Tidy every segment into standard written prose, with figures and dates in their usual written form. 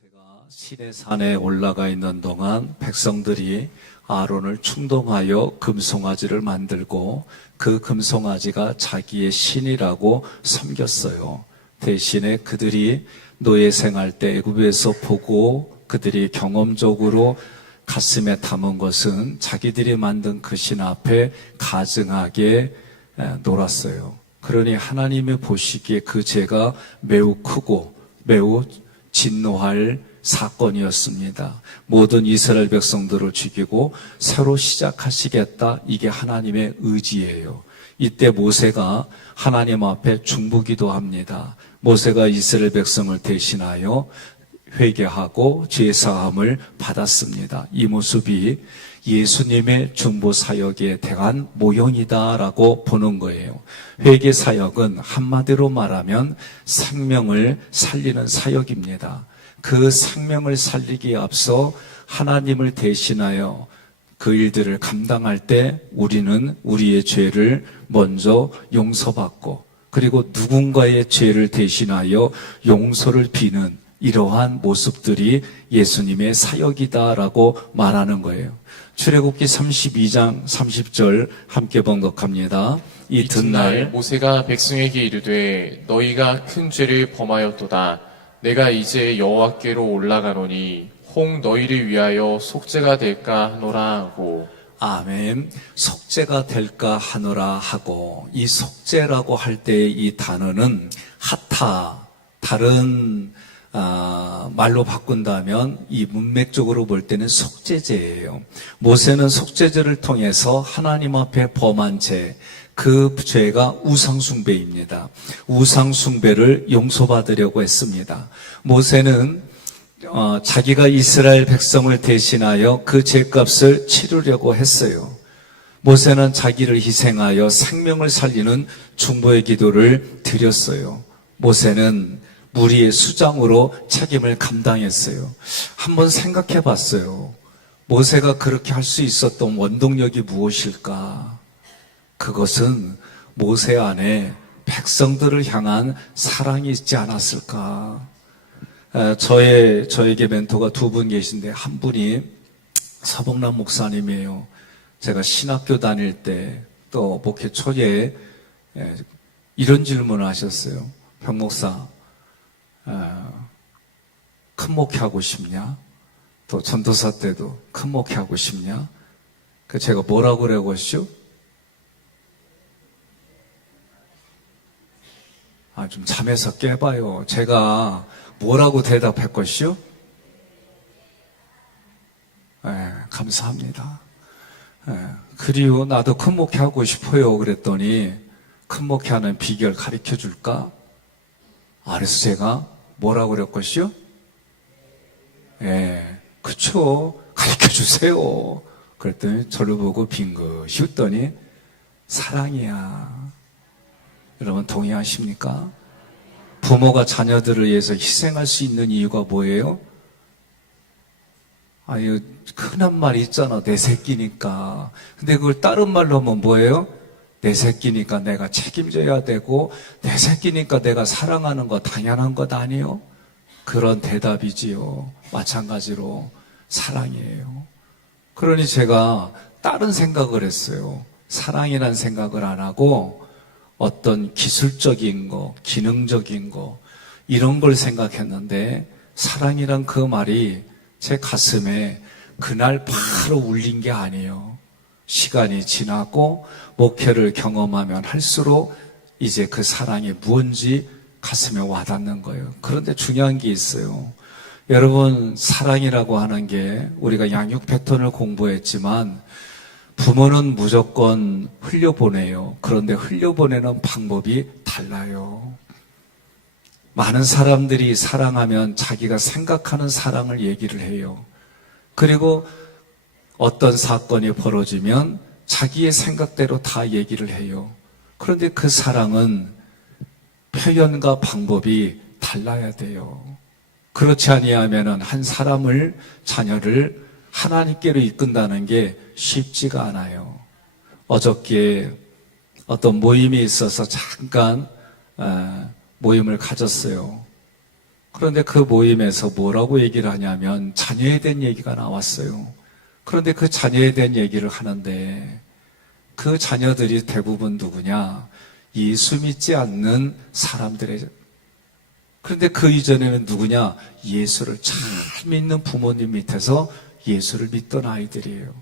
모세가 시내산에 올라가 있는 동안 백성들이 아론을 충동하여 금송아지를 만들고 그 금송아지가 자기의 신이라고 섬겼어요. 대신에 그들이 노예 생활 때 애굽에서 보고 그들이 경험적으로 가슴에 담은 것은 자기들이 만든 그 신 앞에 가증하게 놀았어요. 그러니 하나님이 보시기에 그 죄가 매우 크고 매우 진노할 사건이었습니다. 모든 이스라엘 백성들을 죽이고 새로 시작하시겠다. 이게 하나님의 의지예요. 이때 모세가 하나님 앞에 중보기도합니다. 모세가 이스라엘 백성을 대신하여 회개하고 죄사함을 받았습니다. 이 모습이 예수님의 중보 사역에 대한 모형이다라고 보는 거예요. 회개 사역은 한마디로 말하면 생명을 살리는 사역입니다. 그 생명을 살리기에 앞서 하나님을 대신하여 그 일들을 감당할 때 우리는 우리의 죄를 먼저 용서받고 그리고 누군가의 죄를 대신하여 용서를 비는 이러한 모습들이 예수님의 사역이다라고 말하는 거예요. 출애굽기 32장 30절 함께 번독합니다. 이튿날 모세가 백성에게 이르되 너희가 큰 죄를 범하였도다. 내가 이제 여호와께로 올라가노니 혹 너희를 위하여 속죄가 될까 하노라 하고. 아멘. 속죄가 될까 하노라 하고, 이 속죄라고 할 때의 이 단어는 하타, 다른 말로 바꾼다면 이 문맥적으로 볼 때는 속죄제예요. 모세는 속죄제를 통해서 하나님 앞에 범한 죄, 그 죄가 우상숭배입니다. 우상숭배를 용서받으려고 했습니다. 모세는 자기가 이스라엘 백성을 대신하여 그 죄값을 치르려고 했어요. 모세는 자기를 희생하여 생명을 살리는 중보의 기도를 드렸어요. 모세는 무리의 수장으로 책임을 감당했어요. 한번 생각해 봤어요. 모세가 그렇게 할 수 있었던 원동력이 무엇일까? 그것은 모세 안에 백성들을 향한 사랑이 있지 않았을까? 저에게 멘토가 두 분 계신데 한 분이 서복남 목사님이에요. 제가 신학교 다닐 때 또 목회 초기에 이런 질문을 하셨어요. 형 목사, 큰 목회하고 싶냐? 또 전도사 때도 큰 목회하고 싶냐? 그 제가 뭐라고 그러고 했죠? 좀 잠에서 깨봐요. 제가 뭐라고 대답할 것이요? 감사합니다. 그리고 나도 큰 목회하고 싶어요. 그랬더니 큰 목회하는 비결 가르쳐 줄까? 그래서 제가 뭐라고 그럴 것이요? 그쵸. 가르쳐 주세요. 그랬더니 저를 보고 빙긋이 웃더니 사랑이야. 여러분 동의하십니까? 부모가 자녀들을 위해서 희생할 수 있는 이유가 뭐예요? 흔한 말이 있잖아. 내 새끼니까. 근데 그걸 다른 말로 하면 뭐예요? 내 새끼니까 내가 책임져야 되고 내 새끼니까 내가 사랑하는 거 당연한 것 아니에요? 그런 대답이지요. 마찬가지로 사랑이에요. 그러니 제가 다른 생각을 했어요. 사랑이란 생각을 안 하고 어떤 기술적인 거, 기능적인 거 이런 걸 생각했는데 사랑이란 그 말이 제 가슴에 그날 바로 울린 게 아니에요. 시간이 지나고 목회를 경험하면 할수록 이제 그 사랑이 무언지 가슴에 와닿는 거예요. 그런데 중요한 게 있어요. 여러분, 사랑이라고 하는 게 우리가 양육 패턴을 공부했지만 부모는 무조건 흘려보내요. 그런데 흘려보내는 방법이 달라요. 많은 사람들이 사랑하면 자기가 생각하는 사랑을 얘기를 해요. 그리고 어떤 사건이 벌어지면 자기의 생각대로 다 얘기를 해요. 그런데 그 사랑은 표현과 방법이 달라야 돼요. 그렇지 아니하면 한 사람을, 자녀를 하나님께로 이끈다는 게 쉽지가 않아요. 어저께 어떤 모임이 있어서 잠깐 모임을 가졌어요. 그런데 그 모임에서 뭐라고 얘기를 하냐면 자녀에 대한 얘기가 나왔어요. 그런데 그 자녀에 대한 얘기를 하는데 그 자녀들이 대부분 누구냐? 예수 믿지 않는 사람들의, 그런데 그 이전에는 누구냐? 예수를 잘 믿는 부모님 밑에서 예수를 믿던 아이들이에요.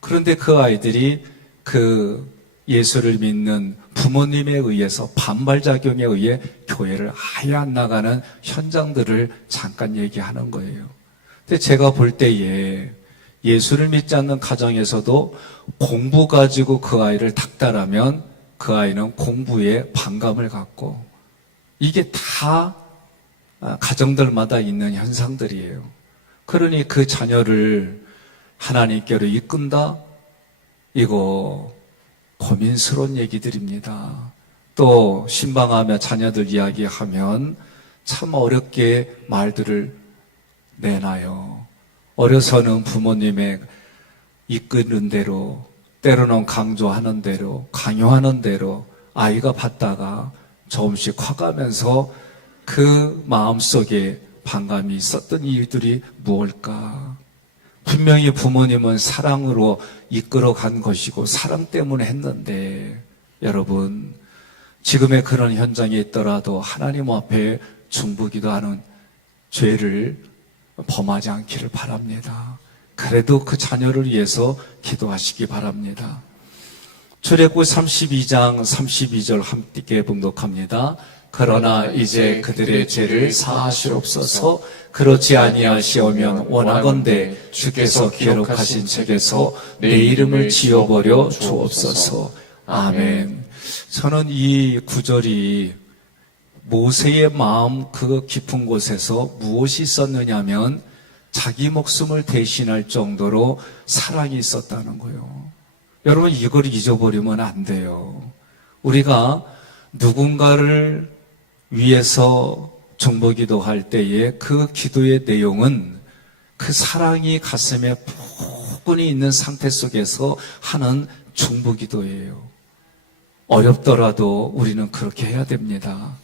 그런데 그 아이들이 그 예수를 믿는 부모님에 의해서 반발작용에 의해 교회를 아예 안 나가는 현장들을 잠깐 얘기하는 거예요. 근데 제가 볼 때에 예수를 믿지 않는 가정에서도 공부 가지고 그 아이를 닥달하면 그 아이는 공부에 반감을 갖고, 이게 다 가정들마다 있는 현상들이에요. 그러니 그 자녀를 하나님께로 이끈다? 이거 고민스러운 얘기들입니다. 또 신방하며 자녀들 이야기하면 참 어렵게 말들을 내놔요. 어려서는 부모님의 이끄는 대로, 때로는 강조하는 대로, 강요하는 대로 아이가 받다가 조금씩 커가면서 그 마음속에 반감이 있었던 이유들이 무엇일까? 분명히 부모님은 사랑으로 이끌어 간 것이고 사랑 때문에 했는데, 여러분, 지금의 그런 현장에 있더라도 하나님 앞에 중보기도하는 죄를 범하지 않기를 바랍니다. 그래도 그 자녀를 위해서 기도하시기 바랍니다. 출애굽 32장 32절 함께 봉독합니다. 그러나 이제 그들의 죄를 사하시옵소서. 그렇지 아니하시오면 원하건대 주께서 기록하신 책에서 내 이름을 지워버려 주옵소서. 아멘. 저는 이 구절이 모세의 마음 그 깊은 곳에서 무엇이 있었느냐면 자기 목숨을 대신할 정도로 사랑이 있었다는 거예요. 여러분, 이걸 잊어버리면 안 돼요. 우리가 누군가를 위해서 중보기도 할 때에 그 기도의 내용은 그 사랑이 가슴에 포근히 있는 상태 속에서 하는 중보기도예요. 어렵더라도 우리는 그렇게 해야 됩니다.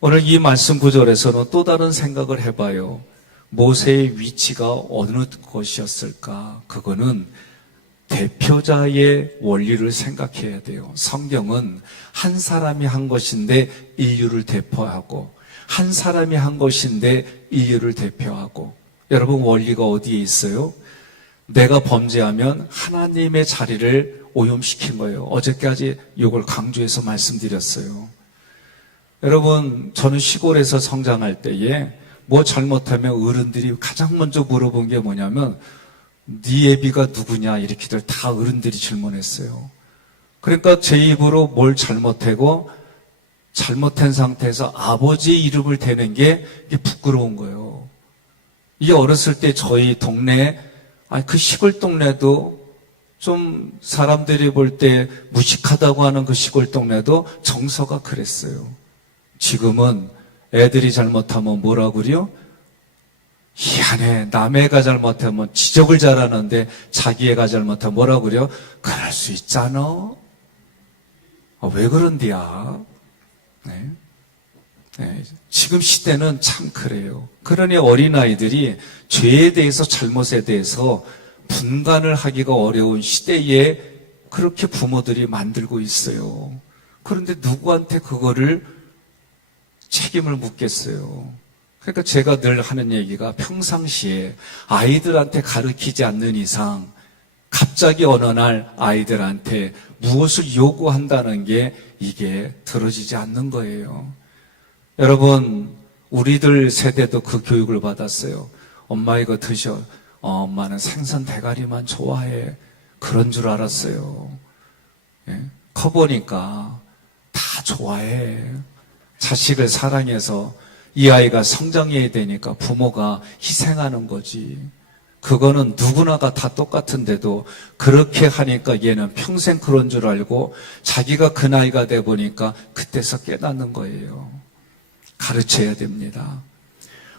오늘 이 말씀 구절에서는 또 다른 생각을 해봐요. 모세의 위치가 어느 것이었을까? 그거는 대표자의 원리를 생각해야 돼요. 성경은 한 사람이 한 것인데 인류를 대표하고, 한 사람이 한 것인데 인류를 대표하고. 여러분, 원리가 어디에 있어요? 내가 범죄하면 하나님의 자리를 오염시킨 거예요. 어제까지 이걸 강조해서 말씀드렸어요. 여러분, 저는 시골에서 성장할 때에 뭐 잘못하면 어른들이 가장 먼저 물어본 게 뭐냐면 네 애비가 누구냐, 이렇게들 다 어른들이 질문했어요. 그러니까 제 입으로 뭘 잘못하고 잘못한 상태에서 아버지의 이름을 대는 게 이게 부끄러운 거예요. 이게 어렸을 때 저희 동네, 그 시골 동네도 좀 사람들이 볼 때 무식하다고 하는 그 시골 동네도 정서가 그랬어요. 지금은 애들이 잘못하면 뭐라고 그래요? 희한해. 남의 애가 잘못하면 지적을 잘하는데 자기 애가 잘못하면 뭐라고 그래요? 그럴 수 있잖아. 왜 그런디야? 네. 네. 지금 시대는 참 그래요. 그러니 어린아이들이 죄에 대해서, 잘못에 대해서 분간을 하기가 어려운 시대에 그렇게 부모들이 만들고 있어요. 그런데 누구한테 그거를 책임을 묻겠어요? 그러니까 제가 늘 하는 얘기가, 평상시에 아이들한테 가르치지 않는 이상 갑자기 어느 날 아이들한테 무엇을 요구한다는 게 이게 들어지지 않는 거예요. 여러분, 우리들 세대도 그 교육을 받았어요. 엄마 이거 드셔. 엄마는 생선 대가리만 좋아해. 그런 줄 알았어요. 예? 커보니까 다 좋아해. 자식을 사랑해서 이 아이가 성장해야 되니까 부모가 희생하는 거지. 그거는 누구나가 다 똑같은데도 그렇게 하니까 얘는 평생 그런 줄 알고 자기가 그 나이가 돼 보니까 그때서 깨닫는 거예요. 가르쳐야 됩니다.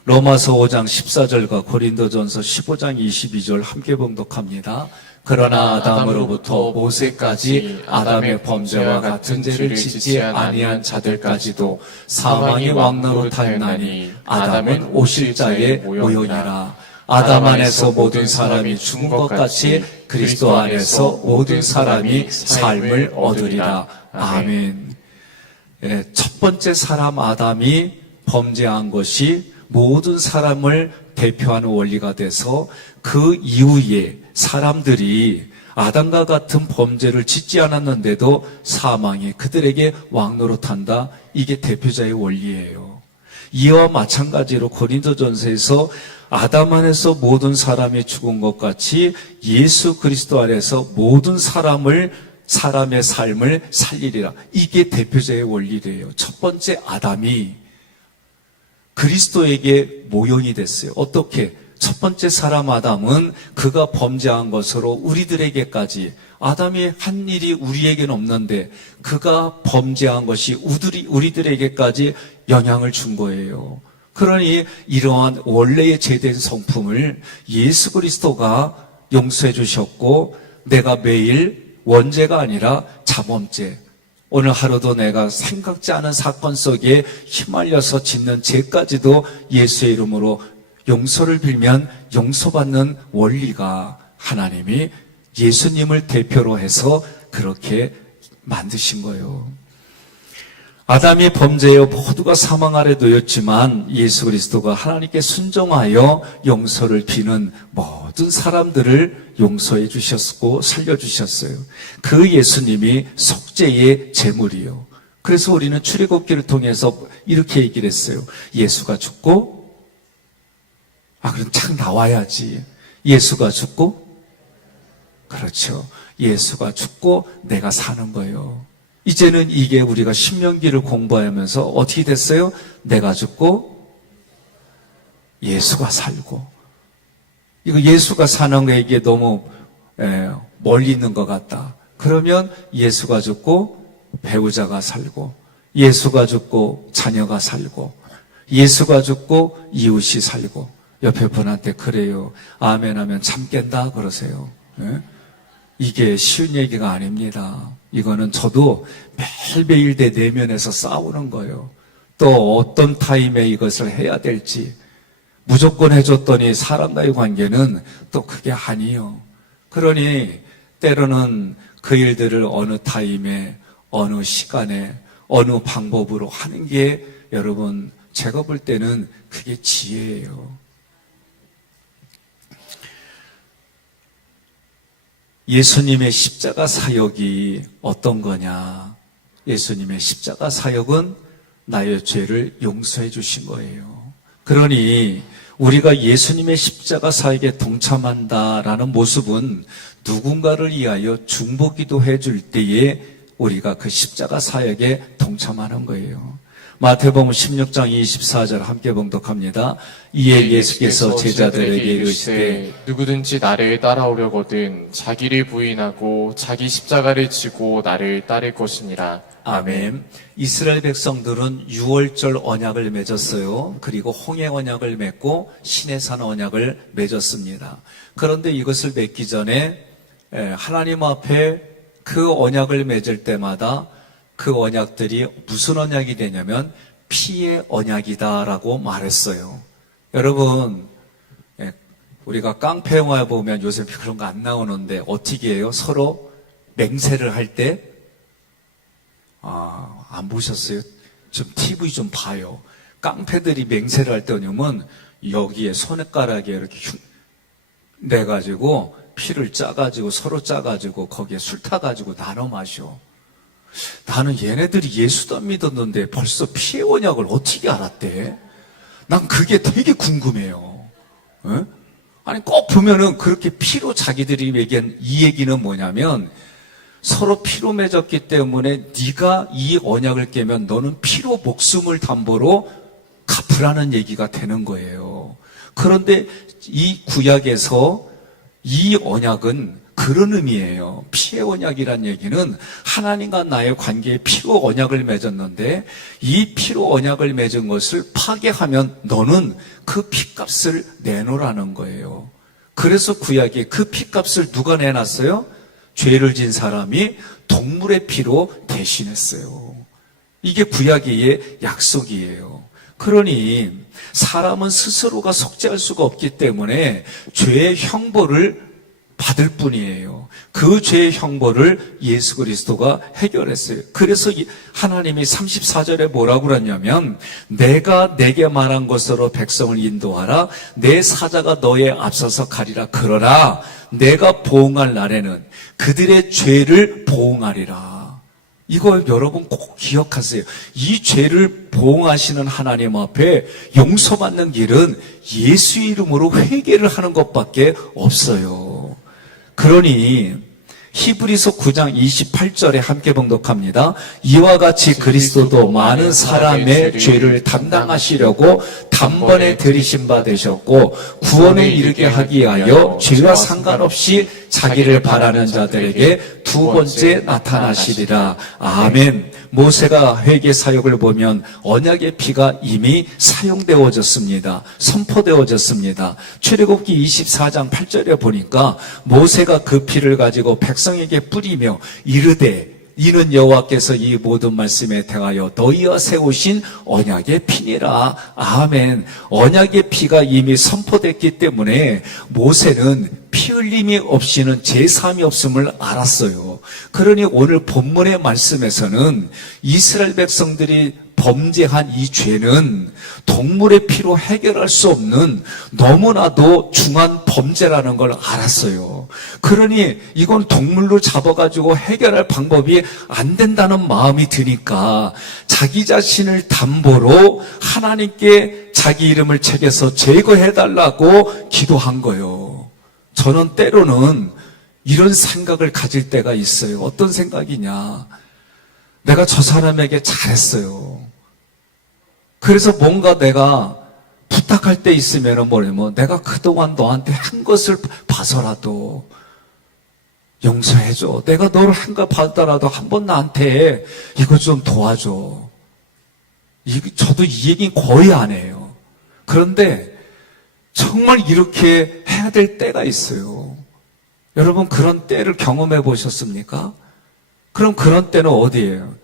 로마서 5장 14절과 고린도전서 15장 22절 함께 봉독합니다. 그러나 아담으로부터 모세까지 아담의 범죄와 같은 죄를 짓지 아니한 자들까지도 사망이 왕노릇하였나니 아담은 오실자의 모형이라. 아담 안에서 모든 사람이 죽은 것 같이 그리스도 안에서 모든 사람이 삶을 얻으리라. 아멘. 첫 번째 사람 아담이 범죄한 것이 모든 사람을 대표하는 원리가 돼서 그 이후에 사람들이 아담과 같은 범죄를 짓지 않았는데도 사망이 그들에게 왕노릇한다. 이게 대표자의 원리예요. 이와 마찬가지로 고린도전서에서 아담 안에서 모든 사람이 죽은 것 같이 예수 그리스도 안에서 모든 사람의 삶을 살리리라. 이게 대표자의 원리래요. 첫 번째 아담이 그리스도에게 모형이 됐어요. 어떻게? 첫 번째 사람 아담은 그가 범죄한 것으로 우리들에게까지, 아담이 한 일이 우리에게는 없는데 그가 범죄한 것이 우리들에게까지 영향을 준 거예요. 그러니 이러한 원래의 죄된 성품을 예수 그리스도가 용서해 주셨고, 내가 매일 원죄가 아니라 자범죄, 오늘 하루도 내가 생각지 않은 사건 속에 휘말려서 짓는 죄까지도 예수의 이름으로 용서를 빌면 용서받는 원리가 하나님이 예수님을 대표로 해서 그렇게 만드신 거예요. 아담이 범죄하여 모두가 사망 아래 놓였지만 예수 그리스도가 하나님께 순종하여 용서를 비는 모든 사람들을 용서해 주셨고 살려주셨어요. 그 예수님이 속죄의 제물이요. 그래서 우리는 출애굽기를 통해서 이렇게 얘기를 했어요. 예수가 죽고, 그럼 참 나와야지. 예수가 죽고, 그렇죠. 예수가 죽고 내가 사는 거예요. 이제는 이게 우리가 신명기를 공부하면서 어떻게 됐어요? 내가 죽고 예수가 살고. 이거 예수가 사는 게 이게 너무 멀리 있는 것 같다. 그러면 예수가 죽고 배우자가 살고, 예수가 죽고 자녀가 살고, 예수가 죽고 이웃이 살고. 옆에 분한테 그래요, 아멘 하면 참 깬다 그러세요. 이게 쉬운 얘기가 아닙니다. 이거는 저도 매일매일 내 내면에서 싸우는 거예요. 또 어떤 타임에 이것을 해야 될지. 무조건 해줬더니 사람과의 관계는 또 그게 아니에요. 그러니 때로는 그 일들을 어느 타임에, 어느 시간에, 어느 방법으로 하는 게, 여러분, 제가 볼 때는 그게 지혜예요. 예수님의 십자가 사역이 어떤 거냐? 예수님의 십자가 사역은 나의 죄를 용서해 주신 거예요. 그러니 우리가 예수님의 십자가 사역에 동참한다라는 모습은 누군가를 위하여 중보기도 해줄 때에 우리가 그 십자가 사역에 동참하는 거예요. 마태복음 16장 24절 함께 봉독합니다. 이에 예수께서 제자들에게 이르시되 누구든지 나를 따라오려거든 자기를 부인하고 자기 십자가를 지고 나를 따를 것이니라. 아멘. 이스라엘 백성들은 유월절 언약을 맺었어요. 그리고 홍해 언약을 맺고 시내산 언약을 맺었습니다. 그런데 이것을 맺기 전에 하나님 앞에 그 언약을 맺을 때마다 그 언약들이 무슨 언약이 되냐면 피의 언약이다라고 말했어요. 여러분, 우리가 깡패 영화에 보면 요새 그런 거 안 나오는데 어떻게 해요? 서로 맹세를 할 때, 안 보셨어요? 좀 TV 좀 봐요. 깡패들이 맹세를 할 때 뭐냐면 여기에 손가락에 이렇게 내가지고 피를 짜가지고 서로 짜가지고 거기에 술 타가지고 나눠 마셔. 나는 얘네들이 예수도 안 믿었는데 벌써 피의 언약을 어떻게 알았대? 난 그게 되게 궁금해요. 에? 아니 꼭 보면은 그렇게 피로 자기들이 얘기한 이 얘기는 뭐냐면 서로 피로 맺었기 때문에 네가 이 언약을 깨면 너는 피로 목숨을 담보로 갚으라는 얘기가 되는 거예요. 그런데 이 구약에서 이 언약은 그런 의미예요. 피의 언약이란 얘기는 하나님과 나의 관계에 피로 언약을 맺었는데 이 피로 언약을 맺은 것을 파괴하면 너는 그 피값을 내놓으라는 거예요. 그래서 구약에 그 피값을 누가 내놨어요? 죄를 진 사람이 동물의 피로 대신했어요. 이게 구약의 약속이에요. 그러니 사람은 스스로가 속죄할 수가 없기 때문에 죄의 형벌을 받을 뿐이에요. 그 죄의 형벌을 예수 그리스도가 해결했어요. 그래서 하나님이 34절에 뭐라고 그러냐면 내가 내게 말한 것으로 백성을 인도하라. 내 사자가 너의 앞서서 가리라. 그러나 내가 보응할 날에는 그들의 죄를 보응하리라. 이걸 여러분 꼭 기억하세요. 이 죄를 보응하시는 하나님 앞에 용서받는 길은 예수 이름으로 회개를 하는 것밖에 없어요. 그러니 히브리서 9장 28절에 함께 봉독합니다. 이와 같이 그리스도도 많은 사람의 죄를 담당하시려고 단번에 들이신 바 되셨고 구원에 이르게 하기 위하여 죄와 상관없이 자기를 바라는 자들에게 두 번째 나타나시리라. 아멘. 모세가 회개 사역을 보면 언약의 피가 이미 사용되어졌습니다. 선포되어졌습니다. 출애굽기 24장 8절에 보니까 모세가 그 피를 가지고 백성에게 뿌리며 이르되 이는 여호와께서 이 모든 말씀에 대하여 너희와 세우신 언약의 피니라. 아멘. 언약의 피가 이미 선포됐기 때문에 모세는 피 흘림이 없이는 제사함이 없음을 알았어요. 그러니 오늘 본문의 말씀에서는 이스라엘 백성들이 범죄한 이 죄는 동물의 피로 해결할 수 없는 너무나도 중한 범죄라는 걸 알았어요. 그러니 이건 동물로 잡아가지고 해결할 방법이 안 된다는 마음이 드니까 자기 자신을 담보로 하나님께 자기 이름을 책에서 제거해달라고 기도한 거예요. 저는 때로는 이런 생각을 가질 때가 있어요. 어떤 생각이냐. 내가 저 사람에게 잘했어요. 그래서 뭔가 내가 부탁할 때 있으면 뭐냐면 내가 그동안 너한테 한 것을 봐서라도 용서해줘. 내가 너를 한 거 받더라도 한번 나한테 이거 좀 도와줘. 저도 이 얘기는 거의 안 해요. 그런데 정말 이렇게 해야 될 때가 있어요. 여러분 그런 때를 경험해 보셨습니까? 그럼 그런 때는 어디예요?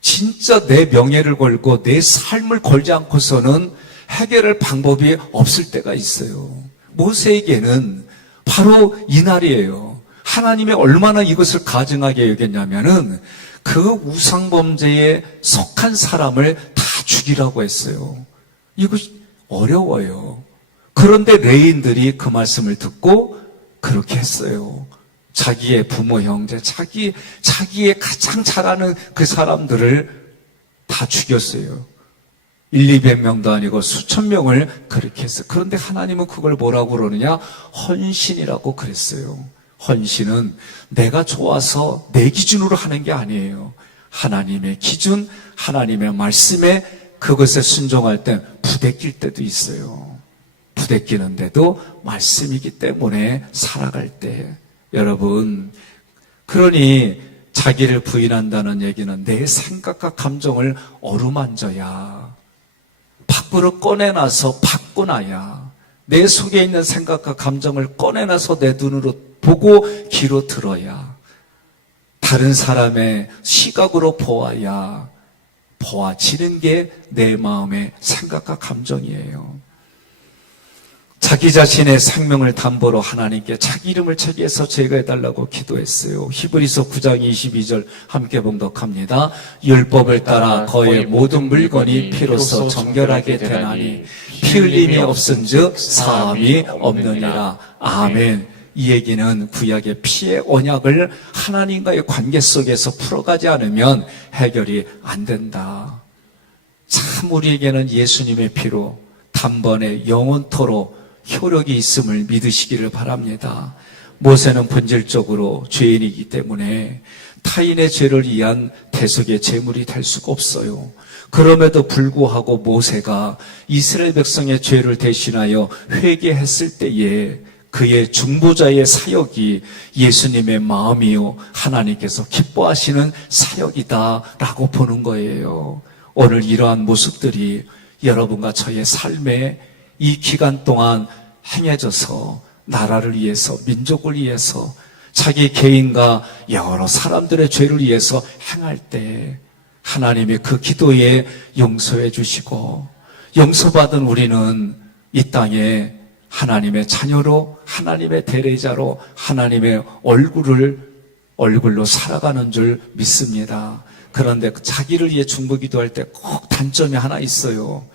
진짜 내 명예를 걸고 내 삶을 걸지 않고서는 해결할 방법이 없을 때가 있어요. 모세에게는 바로 이 날이에요. 하나님이 얼마나 이것을 가증하게 여겼냐면은 그 우상범죄에 속한 사람을 다 죽이라고 했어요. 이것이 어려워요. 그런데 레인들이 그 말씀을 듣고 그렇게 했어요. 자기의 부모, 형제, 자기의 가장 잘하는 그 사람들을 다 죽였어요. 200명도 아니고 수천 명을 그렇게 했어요. 그런데 하나님은 그걸 뭐라고 그러느냐? 헌신이라고 그랬어요. 헌신은 내가 좋아서 내 기준으로 하는 게 아니에요. 하나님의 기준, 하나님의 말씀에 그것에 순종할 때 부대낄 때도 있어요. 부대끼는데도 말씀이기 때문에 살아갈 때 여러분, 그러니 자기를 부인한다는 얘기는 내 생각과 감정을 어루만져야 밖으로 꺼내놔서 바꾸나야 내 속에 있는 생각과 감정을 꺼내놔서 내 눈으로 보고 귀로 들어야 다른 사람의 시각으로 보아야 보아지는 게 내 마음의 생각과 감정이에요. 자기 자신의 생명을 담보로 하나님께 자기 이름을 책에서 제거해달라고 기도했어요. 히브리서 9장 22절 함께 봉독합니다. 율법을 따라 거의 모든 물건이 피로써 정결하게 되나니 피 흘림이 없은즉 사함이 없느니라. 아멘. 이 얘기는 구약의 피의 언약을 하나님과의 관계 속에서 풀어가지 않으면 해결이 안 된다. 참 우리에게는 예수님의 피로 단번에 영원토록 효력이 있음을 믿으시기를 바랍니다. 모세는 본질적으로 죄인이기 때문에 타인의 죄를 위한 대속의 제물이 될 수가 없어요. 그럼에도 불구하고 모세가 이스라엘 백성의 죄를 대신하여 회개했을 때에 그의 중보자의 사역이 예수님의 마음이요 하나님께서 기뻐하시는 사역이다라고 보는 거예요. 오늘 이러한 모습들이 여러분과 저의 삶에 이 기간 동안 행해져서 나라를 위해서, 민족을 위해서, 자기 개인과 여러 사람들의 죄를 위해서 행할 때 하나님이 그 기도에 용서해 주시고, 용서받은 우리는 이 땅에 하나님의 자녀로, 하나님의 대리자로, 하나님의 얼굴로 살아가는 줄 믿습니다. 그런데 자기를 위해 중보기도할 때 꼭 단점이 하나 있어요.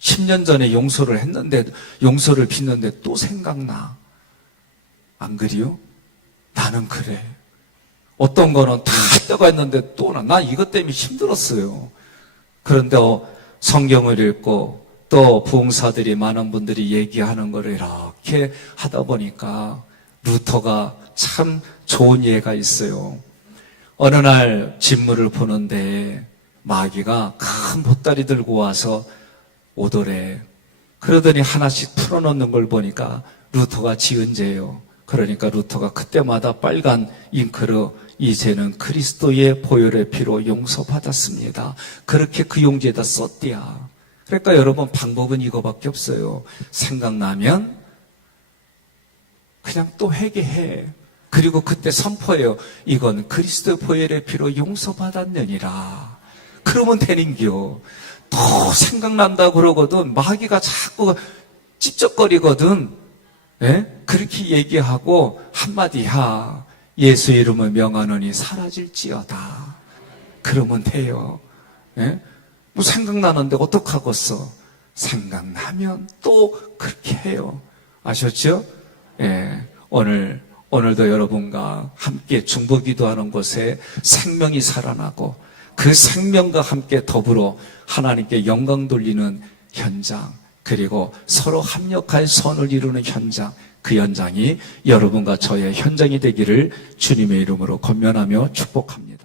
10년 전에 용서를 했는데, 용서를 빚는데 또 생각나. 안 그래요? 나는 그래. 어떤 거는 다 때가 있는데 또 나 이것 때문에 힘들었어요. 그런데 성경을 읽고 또 부흥사들이 많은 분들이 얘기하는 거를 이렇게 하다 보니까 루터가 참 좋은 예가 있어요. 어느 날 진물을 보는데 마귀가 큰 보따리 들고 와서 오더래. 그러더니 하나씩 풀어놓는 걸 보니까 루터가 지은 죄예요. 그러니까 루터가 그때마다 빨간 잉크로 이 죄는 그리스도의 보혈의 피로 용서받았습니다. 그렇게 그 용지에다 썼대야. 그러니까 여러분, 방법은 이거밖에 없어요. 생각나면 그냥 또 회개해. 그리고 그때 선포해요. 이건 그리스도의 보혈의 피로 용서받았느니라. 그러면 되는겨. 또 생각난다 그러거든. 마귀가 자꾸 찝쩍거리거든. 예? 그렇게 얘기하고 한마디야. 예수 이름을 명하노니 사라질지어다. 그러면 돼요. 예? 뭐 생각나는데 어떡하겠어? 생각나면 또 그렇게 해요. 아셨죠? 예. 오늘도 여러분과 함께 중보기도하는 곳에 생명이 살아나고 그 생명과 함께 더불어 하나님께 영광 돌리는 현장, 그리고 서로 합력할 선을 이루는 현장, 그 현장이 여러분과 저의 현장이 되기를 주님의 이름으로 권면하며 축복합니다.